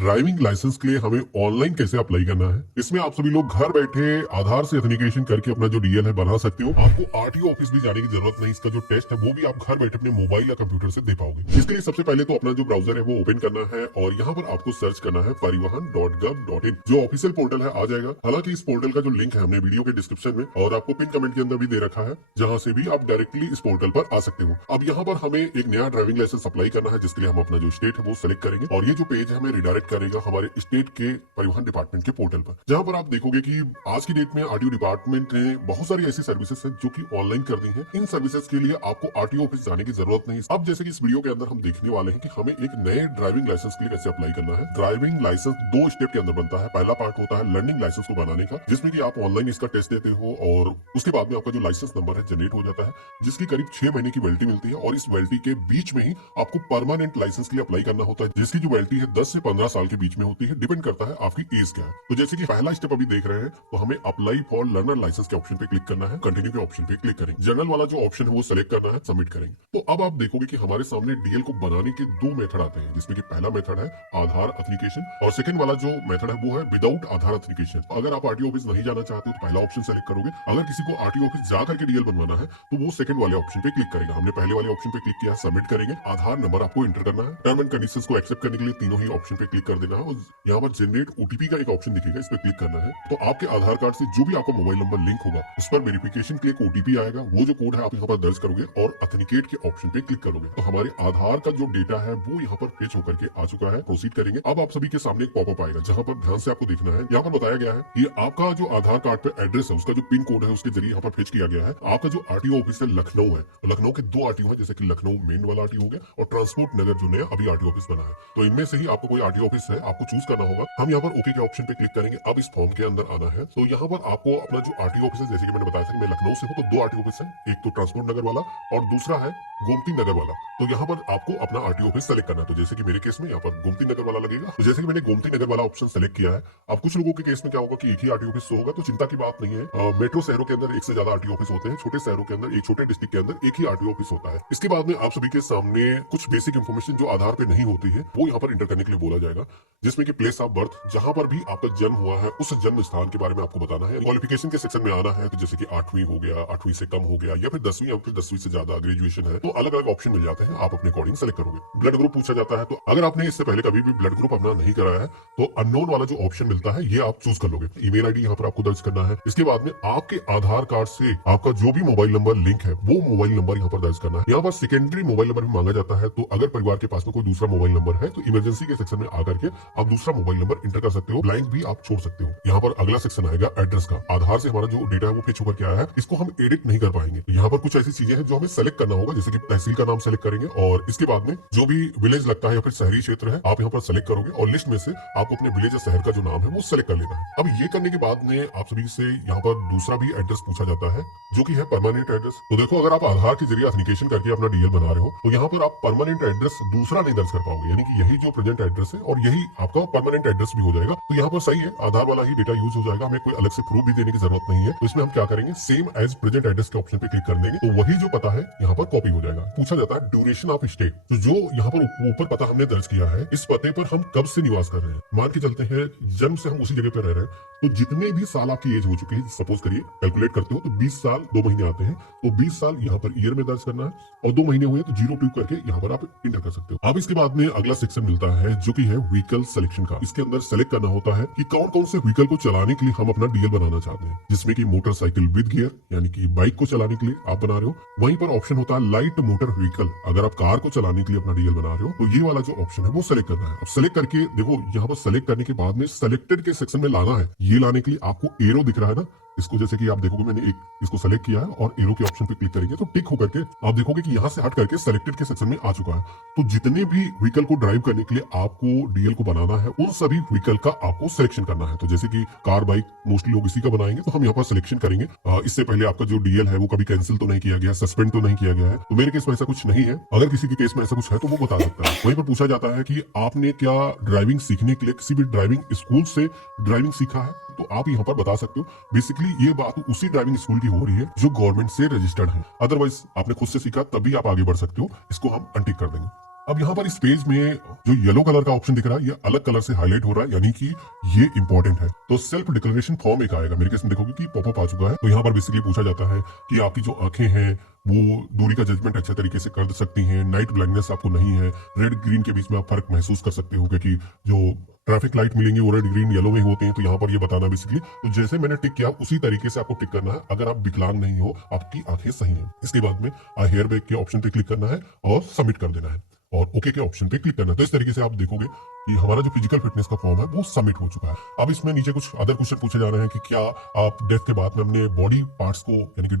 Driving licence के लिए हमें ऑनलाइन कैसे अप्लाई करना है। इसमें आप सभी लोग घर बैठे आधार से ऑथेंटिकेशन करके अपना जो डीएल है बना सकते हो। आपको आरटीओ ऑफिस भी जाने की जरूरत नहीं। इसका जो टेस्ट है वो भी आप घर बैठे अपने मोबाइल या कंप्यूटर से दे पाओगे। इसके लिए सबसे पहले तो अपना जो ब्राउजर है वो ओपन करना है और यहाँ पर आपको सर्च करना है परिवहन.gov.in। जो ऑफिशियल पोर्टल है आ जाएगा। हालांकि इस पोर्टल का जो लिंक है हमने वीडियो के डिस्क्रिप्शन में और आपको पिन कमेंट के अंदर भी दे रखा है, जहाँ से भी आप डायरेक्टली इस पोर्टल पर आ सकते हो। अब यहाँ पर हमें एक नया ड्राइविंग लाइसेंस अप्लाई करना है, जिसके लिए हम अपना जो स्टेट है वो सिलेक्ट करेंगे और ये जो पेज है हमें रिडायरेक्ट करेगा हमारे स्टेट के परिवहन डिपार्टमेंट के पोर्टल पर, जहां पर आप देखोगे कि आज की डेट में आरटीओ डिपार्टमेंट ने बहुत सारी ऐसी सर्विसेज हैं जो कि ऑनलाइन कर दी हैं। इन सर्विसेज के लिए आपको आरटीओ ऑफिस जाने की जरूरत नहीं। अब जैसे कि इस वीडियो के अंदर हम देखने वाले हैं कि हमें एक नए ड्राइविंग लाइसेंस के लिए कैसे अप्लाई करना है। ड्राइविंग लाइसेंस दो स्टेप के अंदर बनता है। पहला पार्ट होता है लर्निंग लाइसेंस को बनाने का, जिसमें कि आप ऑनलाइन इसका टेस्ट देते हो और उसके बाद में आपका जो लाइसेंस नंबर है जनरेट हो जाता है, जिसकी करीब 6 महीने की वैलिडिटी मिलती है और इस वैलिडिटी के बीच में ही आपको परमानेंट लाइसेंस के लिए अप्लाई करना होता है, जिसकी जो वैलिडिटी है 10 से 15 साल के बीच में होती है। डिपेंड करता है आपकी एज क्या है। तो जैसे कि पहला स्टेप अभी देख रहे हैं, तो हमें अप्लाई फॉर लर्नर लाइसेंस के ऑप्शन पे क्लिक करना है, कंटिन्यू के ऑप्शन पे क्लिक करेंगे, जनरल वाला जो ऑप्शन है वो सिलेक्ट करना है, सबमिट करेंगे। तो अब आप देखोगे कि हमारे सामने डीएल को बनाने के दो मेथड आते हैं, जिसमें कि पहला मेथड है आधार ऑथेंटिकेशन और सेकंड वाला जो मेथड है वो है विदाउट आधार ऑथेंटिकेशन। अगर आप आरटीओ ऑफिस नहीं जाना चाहते हो तो पहला ऑप्शन सेलेक्ट करोगे। अगर किसी को आरटीओ ऑफिस जाकर के डीएल बनवाना है तो वो सेकंड वाले ऑप्शन पे क्लिक करेगा। हमने पहले वाले ऑप्शन पे क्लिक किया, सबमिट करेंगे। आधार नंबर आपको एंटर करना है। टर्म एंड कंडीशंस को एक्सेप्ट करने के लिए तीनों ही ऑप्शन पे क्लिक कर देना है और यहाँ पर जनरेट ओटीपी का एक ऑप्शन दिखेगा, इस पे क्लिक करना है। तो आपके आधार कार्ड से जो भी आपका मोबाइल नंबर लिंक होगा उस पर वेरिफिकेशन के लिए एक ओटीपी आएगा। वो जो कोड है आप यहाँ पर दर्ज करोगे और ऑथेंटिकेट के ऑप्शन पे क्लिक करोगे। तो हमारे आधार का जो डेटा है वो यहाँ पर फेच होकर के आ चुका है। प्रोसीड करेंगे। अब आप सभी के सामने एक पॉपअप आएगा, जहाँ पर ध्यान से आपको देखना है। यहाँ पर बताया गया है कि आपका जो आधार कार्ड पे एड्रेस है उसका जो पिन कोड है उसके जरिए यहाँ पर फेच किया गया है। आपका जो आरटीओ ऑफिस है लखनऊ है, लखनऊ के दो आरटीओ है, जैसे कि लखनऊ मेन वाला आरटीओ हो गया और ट्रांसपोर्ट नगर जो नया अभी आरटीओ ऑफिस बना है। तो इनमें से ही आपको कोई आरटीओ ऑफिस है आपको चूज करना होगा। हम यहाँ पर ओके के ऑप्शन पे क्लिक करेंगे। अब इस फॉर्म के अंदर आना है। तो यहाँ पर आपको अपना जो आरटीओ ऑफिस है, जैसे कि मैंने बताया था कि मैं लखनऊ से हूँ, तो दो आरटीओ ऑफिस है, एक तो ट्रांसपोर्ट नगर वाला और दूसरा है गोमती नगर वाला। तो यहाँ पर आपको अपना आरटीओ ऑफिस सेलेक्ट करना है। तो जैसे कि मेरे केस में यहाँ पर गोमती नगर वाला लगेगा। तो जैसे कि मैंने गोमती नगर वाला ऑप्शन सेलेक्ट किया है। अब कुछ लोगों के केस में क्या होगा कि एक ही आरटीओ ऑफिस होगा, तो चिंता की बात नहीं है। मेट्रो शहरों के अंदर एक से ज्यादा आरटीओ ऑफिस होते हैं, छोटे शहरों के अंदर एक छोटे डिस्ट्रिक्ट के अंदर एक ही आरटीओ ऑफिस होता है। इसके बाद में आप सभी के सामने कुछ बेसिक इन्फॉर्मेशन जो आधार पे नहीं होती है वो यहाँ पर इंटर करने के लिए बोला जाएगा, जिसमें कि प्लेस ऑफ बर्थ, जहां पर भी आपका जन्म हुआ है उस जन्म स्थान के बारे में आपको बताना है। क्वालिफिकेशन के सेक्शन में आना है, तो जैसे कि 8वीं हो गया, 8वीं से कम हो गया, या फिर 10वीं या फिर 10वीं से ज्यादा ग्रेजुएशन है, तो अलग अलग ऑप्शन मिल जाते हैं, आप अपने अकॉर्डिंग सेलेक्ट करोगे। ब्लड ग्रुप पूछा जाता है, तो अगर आपने इससे पहले कभी भी ब्लड ग्रुप अपना नहीं कराया है तो अननोन वाला जो ऑप्शन मिलता है ये आप चूज कर लोगे। ईमेल आईडी यहाँ पर आपको दर्ज करना है। इसके बाद में आपके आधार कार्ड से आपका जो भी मोबाइल नंबर लिंक है वो मोबाइल नंबर यहाँ पर दर्ज करना है। यहाँ पर सेकेंडरी मोबाइल नंबर भी मांगा जाता है, तो अगर परिवार के पास में कोई दूसरा मोबाइल नंबर है तो इमरजेंसी के सेक्शन में आकर के आप दूसरा मोबाइल नंबर इंटर कर सकते हो, ब्लैंक भी आप छोड़ सकते हो। यहाँ पर अगला सेक्शन आएगा एड्रेस का। आधार से हमारा जो डेटा है वो फेच होकर के आया है, इसको हम एडिट नहीं कर पाएंगे। तो यहाँ पर कुछ ऐसी चीजें हैं जो हमें सेलेक्ट करना होगा, जैसे कि तहसील का नाम सेलेक्ट करेंगे और इसके बाद में जो भी विलेज लगता है या फिर शहरी क्षेत्र है आप यहाँ पर सेलेक्ट करोगे और लिस्ट में से आपको अपने विलेज या शहर का जो नाम है वो सेलेक्ट कर लेना है। अब ये करने के बाद में आप सभी से यहाँ पर दूसरा भी एड्रेस पूछा जाता है, जो कि है परमानेंट एड्रेस। तो देखो, अगर आप आधार के जरिए ऑथेंटिकेशन करके अपना डीएल बना रहे हो तो यहाँ पर आप परमानेंट एड्रेस दूसरा नहीं दर्ज कर पाओगे, यानी कि यही जो प्रेजेंट एड्रेस है और यही आपका परमानेंट एड्रेस भी हो जाएगा। तो यहाँ पर सही है, आधार वाला ही डेटा यूज हो जाएगा, हमें कोई अलग से प्रूफ भी देने की जरूरत नहीं है। तो इसमें हम क्या करेंगे, सेम एज प्रेजेंट एड्रेस के ऑप्शन पे क्लिक कर देंगे, तो वही जो पता है यहाँ पर कॉपी हो जाएगा। पूछा जाता है ड्यूरेशन ऑफ स्टे, तो जो यहाँ पर ऊपर पता हमने दर्ज किया है, इस पते पर हम कब से निवास कर रहे हैं। मान के चलते हैं जन्म से हम उसी जगह पर रह रहे हैं, तो जितने भी साल आपकी एज हो चुकी है, सपोज करिए कैलकुलेट करते हो तो 20 साल 2 महीने आते हैं, तो 20 साल यहाँ पर ईयर में दर्ज करना है और 2 महीने हुए तो 02 करके यहाँ पर आप इंटर कर सकते हो। अब इसके बाद में अगला सेक्शन मिलता है जो कि है व्हीकल सिलेक्शन का। इसके अंदर सेलेक्ट करना होता है कि कौन कौन से व्हीकल को चलाने के लिए हम अपना डीएल बनाना चाहते हैं, जिसमें कि मोटरसाइकिल विद गियर यानी कि बाइक को चलाने के लिए आप बना रहे हो। वहीं पर ऑप्शन होता है लाइट मोटर व्हीकल, अगर आप कार को चलाने के लिए अपना डीएल बना रहे हो तो ये वाला जो ऑप्शन है वो सेलेक्ट करना है। अब सेलेक्ट करके देखो, यहाँ पर सेलेक्ट करने के बाद में सेलेक्टेड के सेक्शन में लाना है। ये लाने के लिए आपको एरो दिख रहा है ना, इसको जैसे कि आप देखोगे मैंने एक इसको सेलेक्ट किया है और एरो के ऑप्शन पे क्लिक करेंगे तो टिक होकर के आप देखोगे कि यहाँ से हट करके सेलेक्टेड के सेक्शन में आ चुका है। तो जितने भी व्हीकल को ड्राइव करने के लिए आपको डीएल को बनाना है उन सभी व्हीकल का आपको सिलेक्शन करना है। तो जैसे कि कार बाइक मोस्टली लोग इसी का बनाएंगे, तो हम यहाँ पर सिलेक्शन करेंगे। इससे पहले आपका जो डीएल है वो कभी कैंसिल तो नहीं किया गया, सस्पेंड तो नहीं किया गया है। तो मेरे केस में ऐसा कुछ नहीं है, अगर किसी के केस में ऐसा कुछ है तो वो बता सकता है। वहीं पर पूछा जाता है कि आपने क्या ड्राइविंग सीखने के लिए किसी भी ड्राइविंग स्कूल से ड्राइविंग सीखा है, तो आप यहाँ पर बता सकते हो। बेसिकली ये बात उसी ड्राइविंग स्कूल की हो रही है जो गवर्नमेंट से रजिस्टर्ड है, अदरवाइज आपने खुद से सीखा तभी आप आगे बढ़ सकते हो। इसको हम अनटिक कर देंगे। अब यहाँ पर इस पेज में जो येलो कलर का ऑप्शन दिख रहा है ये अलग कलर से हाईलाइट हो रहा है, यानी कि ये इंपॉर्टेंट है। तो सेल्फ डिक्लेरेशन फॉर्म एक आएगा, मेरे केस में देखोगे कि पॉपअप आ चुका है। तो यहाँ पर बेसिकली पूछा जाता है कि आपकी जो आंखें हैं वो दूरी का जजमेंट अच्छे तरीके से कर सकती हैं, नाइट ब्लाइंडनेस आपको नहीं है, रेड ग्रीन के बीच में आप फर्क महसूस कर सकते हो, क्योंकि जो ट्रैफिक लाइट मिलेंगी वो रेड ग्रीन येलो में होते हैं। तो यहाँ पर ये बताना बेसिकली, तो जैसे मैंने टिक किया उसी तरीके से आपको टिक करना है। अगर आप विकलांग नहीं हो, आपकी आंखें सही हैं। इसके बाद में हेयर बैग के ऑप्शन पे क्लिक करना है और सबमिट कर देना है और ओके के ऑप्शन पे क्लिक करना है। तो इस तरीके से आप देखोगे कि हमारा जो फिजिकल फिटनेस का फॉर्म है वो सबमिट हो चुका है। अब इसमें नीचे कुछ अदर क्वेश्चन पूछे जा रहे हैं कि क्या आप डेथ के बाद में अपने बॉडी पार्ट्स को, यानी कि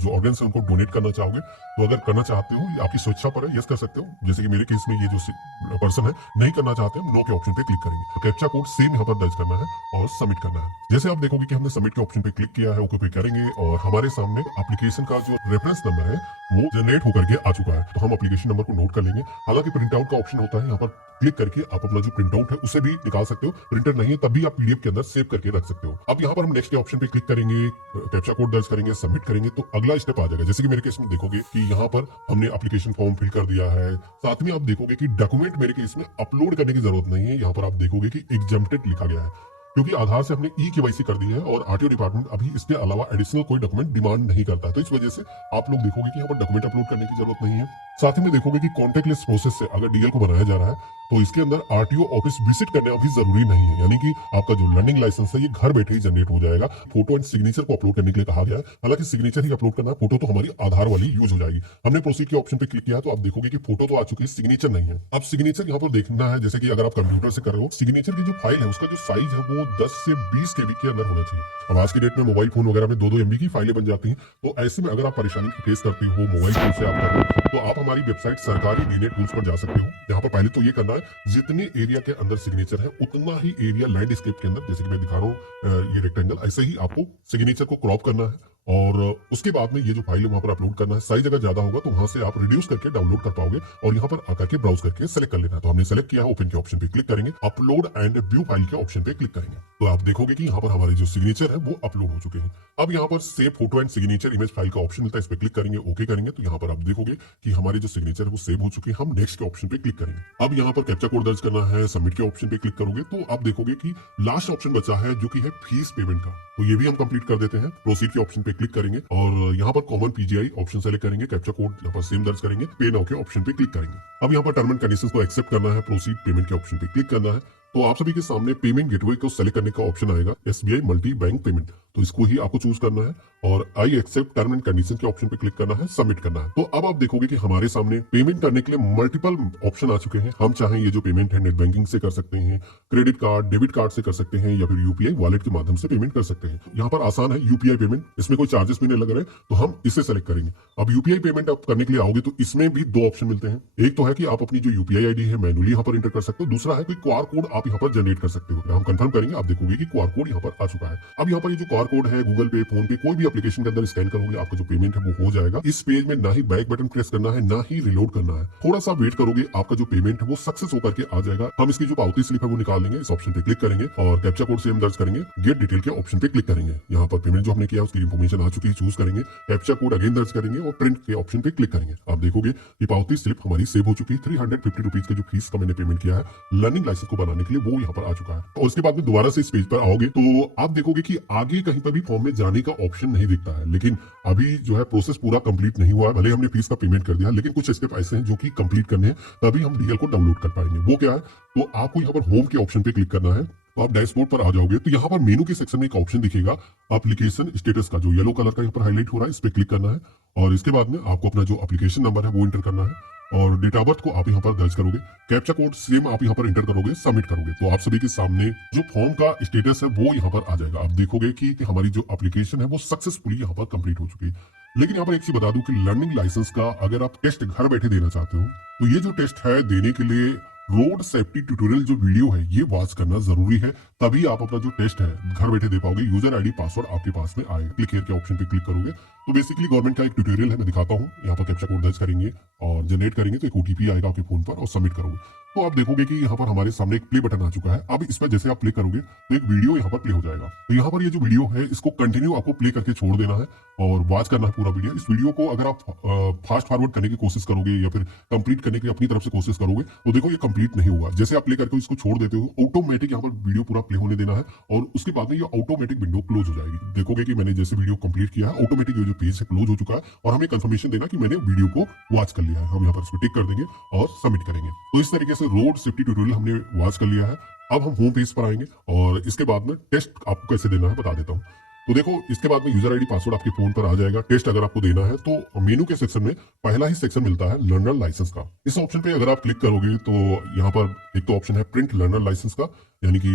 जो ऑर्गन्स हैं उनको डोनेट करना चाहोगे। तो अगर करना चाहते हो, ये आपकी स्वेच्छा पर है, यस कर सकते हो। जैसे कि मेरे केस में ये जो पर्सन है नहीं करना चाहते हैं, नो के ऑप्शन पे क्लिक करेंगे। तो कैप्चा कोड सेम यहाँ पर दर्ज करना है और सबमिट करना है। जैसे आप देखोगे कि हमने सबमिट के ऑप्शन पे क्लिक किया है, ओके पे करेंगे और हमारे सामने एप्लीकेशन का जो रेफरेंस नंबर है वो जनरेट होकर के आ चुका है। तो हम एप्लीकेशन नंबर को नोट कर लेंगे। हालांकि प्रिंट आउट का ऑप्शन होता है, यहाँ पर क्लिक करके आप अपना जो प्रिंट आउट है उसे भी निकाल सकते हो। प्रिंटर नहीं है तब भी आप पीडीएफ के अंदर सेव करके रख सकते हो। अब यहाँ पर हम नेक्स्ट के ऑप्शन पे क्लिक करेंगे, कैप्चा कोड दर्ज करेंगे, सबमिट करेंगे तो अगला स्टेप आ जाएगा। जैसे कि मेरे केस में देखोगे कि यहाँ पर हमने एप्लीकेशन फॉर्म फिल कर दिया है। साथ में आप देखोगे कि डॉक्यूमेंट मेरे केस में अपलोड करने की जरूरत नहीं है। यहाँ पर आप देखोगे कि एग्जम्प्टेड लिखा गया है, क्योंकि आधार से हमने ई केवाईसी कर दी है और आरटीओ डिपार्टमेंट अभी इसके अलावा एडिशनल कोई डॉक्यूमेंट डिमांड नहीं करता। तो इस वजह से आप लोग देखोगे कि यहाँ पर डॉक्यूमेंट अपलोड करने की जरूरत नहीं है। साथ ही में देखोगे कि कॉन्टेक्टलेस प्रोसेस से अगर डीएल को बनाया जा रहा है तो इसके अंदर आरटीओ ऑफिस विजिट करना अभी जरूरी नहीं है, यानी कि आपका जो लर्निंग लाइसेंस है ये घर बैठे ही जनरेट हो जाएगा। फोटो एंड सिग्नेचर को अपलोड करने के लिए कहा गया है, हालांकि सिग्नेचर ही अपलोड करना है, फोटो तो हमारी आधार वाली यूज हो जाएगी। हमने प्रोसीड के ऑप्शन पे क्लिक किया तो आप देखोगे कि फोटो तो आ चुकी है, सिग्नेचर नहीं है। अब सिग्नेचर यहाँ पर देखना है, जैसे कि अगर आप कंप्यूटर से कर रहे हो, सिग्नेचर की जो फाइल है उसका जो साइज है वो 10 से 20 केबी के अंदर होना चाहिए। अब आज की डेट में मोबाइल फोन वगैरह में 2-2 MB की फाइलें बन जाती हैं। तो ऐसे में अगर आप परेशानी फेस करते हो, मोबाइल फोन से आप कर रहे हो, तो आप हमारी वेबसाइट सरकारी डीनेट टूल्स पर जा सकते हो। यहाँ पर पहले तो ये करना है, जितने एरिया के अंदर सिग्नेचर है उतना ही एरिया लैंडस्केप के अंदर, जैसे कि मैं दिखा रहा हूँ ये रेक्टेंगल, ऐसे ही आपको सिग्नेचर को क्रॉप करना है और उसके बाद में ये जो फाइल है वहां पर अपलोड करना है। साइज अगर ज्यादा होगा तो वहां से आप रिड्यूस करके डाउनलोड कर पाओगे और यहाँ पर आकर के ब्राउज करके सेलेक्ट कर लेना है। तो हमने सेलेक्ट किया, ओपन के ऑप्शन पे क्लिक करेंगे, अपलोड एंड व्यू फाइल के ऑप्शन पे क्लिक करेंगे तो आप देखोगे कि यहाँ पर हमारे जो सिग्नेचर है वो अपलोड हो चुके हैं। अब यहाँ पर save photo and signature image file का ऑप्शन मिलता है, इस पे क्लिक करेंगे, ओके करेंगे तो यहाँ पर आप देखोगे कि हमारे जो सिग्नेचर है वो सेव हो चुके हैं। हम नेक्स्ट के ऑप्शन पे क्लिक करेंगे। अब यहाँ पर कैप्चा कोड दर्ज करना है, सबमिट के ऑप्शन पे क्लिक करोगे तो आप देखोगे कि लास्ट ऑप्शन बचा है जो कि है फीस पेमेंट का, तो ये भी हम कंप्लीट कर देते हैं। प्रोसीड के ऑप्शन पे क्लिक करेंगे और यहाँ पर कॉमन पीजीआई ऑप्शन सेलेक्ट करेंगे, कैप्चा कोड यहाँ पर सेम दर्ज करेंगे, पे नाउ के ऑप्शन पे क्लिक करेंगे। अब यहाँ पर टर्म एंड कंडीशंस को एक्सेप्ट करना है, प्रोसीड पेमेंट के ऑप्शन पे क्लिक करना है। तो आप सभी के सामने पेमेंट गेटवे को सेलेक्ट करने का ऑप्शन आएगा, एसबीआई मल्टी बैंक पेमेंट, तो इसको ही आपको चूज करना है और I accept term and condition के ऑप्शन पे क्लिक करना है, सबमिट करना है। तो अब आप देखोगे कि हमारे सामने पेमेंट करने के लिए मल्टीपल ऑप्शन आ चुके हैं। हम चाहें ये जो पेमेंट है नेट बैंकिंग से कर सकते हैं, क्रेडिट कार्ड, डेबिट कार्ड से कर सकते हैं या फिर यूपीआई वॉलेट के माध्यम से पेमेंट कर सकते हैं। यहाँ पर आसान है यूपीआई पेमेंट, इसमें कोई चार्जेस भी नहीं लग रहे, तो हम इसे सेलेक्ट करेंगे। अब यूपीआई पेमेंट आप करने के लिए आओगे तो इसमें भी 2 ऑप्शन मिलते हैं। एक तो है कि आप अपनी जो यूपीआई आईडी है मैनुअली यहाँ पर एंटर कर सकते हो, दूसरा है कोई क्यूआर कोड आप यहाँ पर जनरेट कर सकते हो। हम कंफर्म करेंगे, आप देखोगे कि क्यूआर कोड यहाँ पर आ चुका है। अब यहाँ पर ये जो क्यूआर कोड है गूगल पे, फोन पे, कोई भी एप्लीकेशन के अंदर स्कैन करोगे आपका जो पेमेंट है वो हो जाएगा। इस पेज में ना ही बैक बटन प्रेस करना है ना ही रिलोड करना है, थोड़ा सा वेट करोगे आपका जो पेमेंट है वो सक्सेस होकर के आ जाएगा। हम इसकी जो पावती स्लिप है वो निकाल लेंगे, इस ऑप्शन पे क्लिक करेंगे और कैप्चा कोड सेम दर्ज करेंगे, गेट डिटेल के ऑप्शन पे क्लिक करेंगे। यहाँ पर पेमेंट जो हमने किया उसकी इन्फॉर्मेशन आ चुकी है, चूज करेंगे, कैप्चा कोड अगेन दर्ज करेंगे और प्रिंट के ऑप्शन पे क्लिक करेंगे। आप देखोगे कि पावती स्लिप हमारी सेव हो चुकी है। 350 रुपीज का जो फीस का मैंने पेमेंट किया है लर्निंग लाइसेंस को बनाने के लिए वो यहाँ पर आ चुका है। और उसके बाद में दोबारा से इस पेज पर आओगे तो आप देखोगे कि आगे कहीं पर भी फॉर्म में जाने का ऑप्शन नहीं दिखता है, लेकिन अभी जो है प्रोसेस पूरा कंप्लीट नहीं हुआ है। भले हमने फीस का पेमेंट कर दिया, लेकिन कुछ स्टेप ऐसे हैं जो कि कंप्लीट करने हैं, तभी हम डीएल को डाउनलोड कर पाएंगे। वो क्या है, तो आपको यहाँ पर होम के ऑप्शन पे क्लिक करना है। तो आप डैशबोर्ड पर आ जाओगे तो यहाँ पर मेनू के सेक्शन में एक ऑप्शन दिखेगा एप्लीकेशन स्टेटस का, जो येलो कलर का यहाँ पर हाईलाइट हो रहा है, इस पे क्लिक करना है और इसके बाद में आपको अपना जो एप्लीकेशन नंबर है वो एंटर करना है और डेट ऑफ बर्थ को आप यहाँ पर दर्ज करोगे, कैप्चा कोड सेम आप यहाँ पर एंटर करोगे, सबमिट करोगे तो आप सभी के सामने जो फॉर्म का स्टेटस है वो यहाँ पर आ जाएगा। आप देखोगे कि हमारी जो एप्लीकेशन है वो सक्सेसफुली यहाँ पर कंप्लीट हो चुकी है। लेकिन यहाँ पर एक चीज बता दूं कि लर्निंग लाइसेंस का अगर आप टेस्ट घर बैठे देना चाहते हो तो ये जो टेस्ट है देने के लिए रोड सेफ्टी ट्यूटोरियल जो वीडियो है ये वॉच करना जरूरी है, तभी आप अपना जो टेस्ट है घर बैठे दे पाओगे। यूजर आईडी पासवर्ड आपके पास में आएगा। क्लिक हियर के ऑप्शन पे क्लिक करोगे तो बेसिकली गवर्नमेंट का एक ट्यूटोरियल है, मैं दिखाता हूँ। यहाँ पर कैप्चा कोड दर्ज करेंगे और जनरेट करेंगे तो एक ओटीपी आएगा आपके फोन पर और सबमिट करोगे। तो आप देखोगे कि यहाँ पर हमारे सामने एक प्ले बटन आ चुका है। अब इस पर जैसे आप प्ले करोगे तो एक वीडियो यहाँ पर प्ले हो जाएगा। तो यहाँ पर ये जो वीडियो है इसको कंटिन्यू आपको प्ले करके छोड़ देना है और वॉच करना है पूरा वीडियो। इस वीडियो को अगर आप फास्ट फॉरवर्ड करने की कोशिश करोगे या फिर कंप्लीट करने की अपनी तरफ से कोशिश करोगे तो देखो ये कंप्लीट नहीं होगा। जैसे आप प्ले करके इसको छोड़ देते हो ऑटोमेटिक यहाँ पर वीडियो पूरा प्ले होने देना है और उसके बाद में ये ऑटोमेटिक विंडो क्लोज हो जाएगी। देखोगे कि मैंने जैसे वीडियो कंप्लीट किया है ऑटोमेटिक ये जो पेज है क्लोज हो चुका है और हमें कंफर्मेशन देना कि मैंने वीडियो को वॉच कर लिया है। हम यहाँ पर इसको टिक कर देंगे और सबमिट करेंगे। तो इस तरीके से रोड सेफ्टी ट्यूटोरियल हमने वॉच कर लिया है। अब हम होम पेज पर आएंगे और इसके बाद में टेस्ट आपको कैसे देना है बता देता हूँ। तो देखो इसके बाद में यूजर आईडी पासवर्ड आपके फोन पर आ जाएगा। टेस्ट अगर आपको देना है तो मेनू के सेक्शन में पहला ही सेक्शन मिलता है लर्नर लाइसेंस का। इस ऑप्शन पे अगर आप क्लिक करोगे तो यहाँ पर एक तो ऑप्शन है प्रिंट लर्नर लाइसेंस का, यानी कि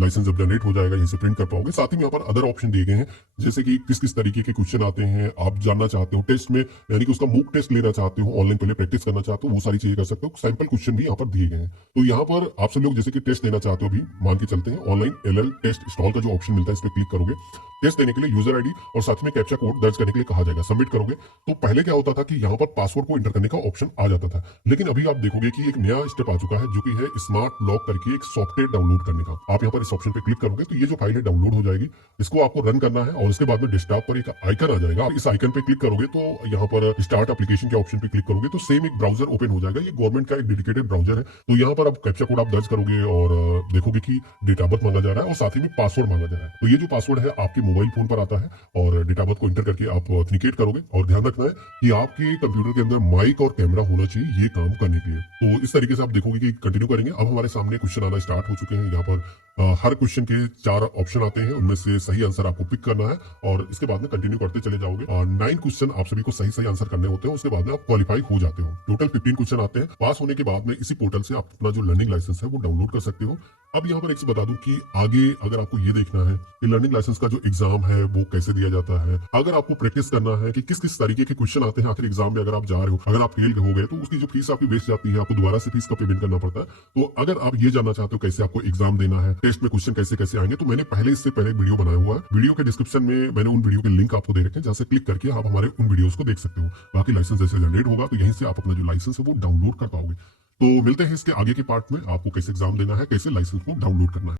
लाइसेंस जब जनरेट हो जाएगा यहीं से प्रिंट कर पाओगे। साथ ही में यहाँ पर अदर ऑप्शन दिए गए हैं जैसे कि किस किस तरीके के क्वेश्चन आते हैं आप जानना चाहते हो टेस्ट में, यानी कि उसका मूक टेस्ट लेना चाहते हो, ऑनलाइन पहले प्रैक्टिस करना चाहते हो, वो सारी चीजें कर सकते हो। सैंपल क्वेश्चन भी यहाँ पर दिए गए हैं। तो यहाँ पर आप सब लोग जैसे कि टेस्ट देना चाहते हो, अभी मान के चलते हैं ऑनलाइन LL टेस्ट इंस्टॉल का जो ऑप्शन मिलता है इस पर क्लिक करोगे। टेस्ट देने के लिए यूजर आईडी और साथ में कैप्चा कोड दर्ज करने के लिए कहा जाएगा। सबमिट करोगे तो पहले क्या होता था कि यहाँ पर पासवर्ड को एंटर करने का ऑप्शन आ जाता था, लेकिन अभी आप देखोगे कि एक नया स्टेप आ चुका है जो कि है स्मार्ट लॉक करके एक सॉफ्टवेयर डाउनलोड करने का। आप यहाँ पर इस ऑप्शन पे क्लिक करोगे तो ये जो फाइल है डाउनलोड हो जाएगी। इसको आपको रन करना है और उसके बाद में डेस्कटॉप पर एक आइकन आ जाएगा। इस आइकन पे क्लिक करोगे तो यहाँ पर स्टार्ट एप्लीकेशन के ऑप्शन पे क्लिक करोगे तो सेम एक ब्राउजर ओपन हो जाएगा। ये गवर्नमेंट का एक डेडिकेटेड ब्राउजर है। तो यहाँ पर आप कैप्चा कोड आप दर्ज करोगे और देखोगे कि डेट ऑफ बर्थ मांगा जा रहा है और साथ ही में पासवर्ड मांगा जा रहा है। तो ये जो पासवर्ड है आपके मोबाइल फोन पर आता है और डेट ऑफ बर्थ को एंटर करके आप ऑथेंटिकेट करोगे। और ध्यान रखना है कि आपके कंप्यूटर के अंदर माइक और कैमरा होना चाहिए ये काम करने के लिए। तो इस तरीके से आप देखोगे कि कंटिन्यू करेंगे। अब हमारे सामने क्वेश्चन आना स्टार्ट हो चुके हैं। यहाँ पर हर क्वेश्चन के 4 ऑप्शन आते हैं, उनमें से सही आंसर आपको पिक करना है और इसके बाद में कंटिन्यू करते चले जाओगे। 9 क्वेश्चन आप सभी को सही सही आंसर करने होते हैं, उसके बाद में आप क्वालिफाई हो जाते हो। टोटल 15 क्वेश्चन आते हैं। पास होने के बाद में इसी पोर्टल से आप अपना जो लर्निंग लाइसेंस है वो डाउनलोड कर सकते हो। अब यहाँ पर एक चीज बता दूं कि आगे अगर आपको ये देखना है कि लर्निंग लाइसेंस का जो एग्जाम है वो कैसे दिया जाता है, अगर आपको प्रैक्टिस करना है कि किस किस तरीके के क्वेश्चन आते हैं आखिर एग्जाम में, अगर आप जा रहे हो, अगर आप फेल हो गए तो उसकी जो फीस आपकी वेस्ट जाती है, आपको दोबारा से फीस का पेमेंट करना पड़ता है। तो अगर आप ये जानना चाहते हो कैसे आपको एग्जाम देना है, टेस्ट में क्वेश्चन कैसे कैसे आएंगे, तो मैंने पहले इससे पहले वीडियो बनाया हुआ है। वीडियो के डिस्क्रिप्शन में मैंने उन वीडियो के लिंक आपको दे रखे हैं, जहाँ से क्लिक करके आप हमारे उन वीडियोस को देख सकते हो। बाकी लाइसेंस जैसे जनरेट होगा तो यहीं से आप अपना जो लाइसेंस है वो डाउनलोड कर पाओगे। तो मिलते हैं इसके आगे के पार्ट में, आपको कैसे एग्जाम देना है, कैसे लाइसेंस को डाउनलोड करना है।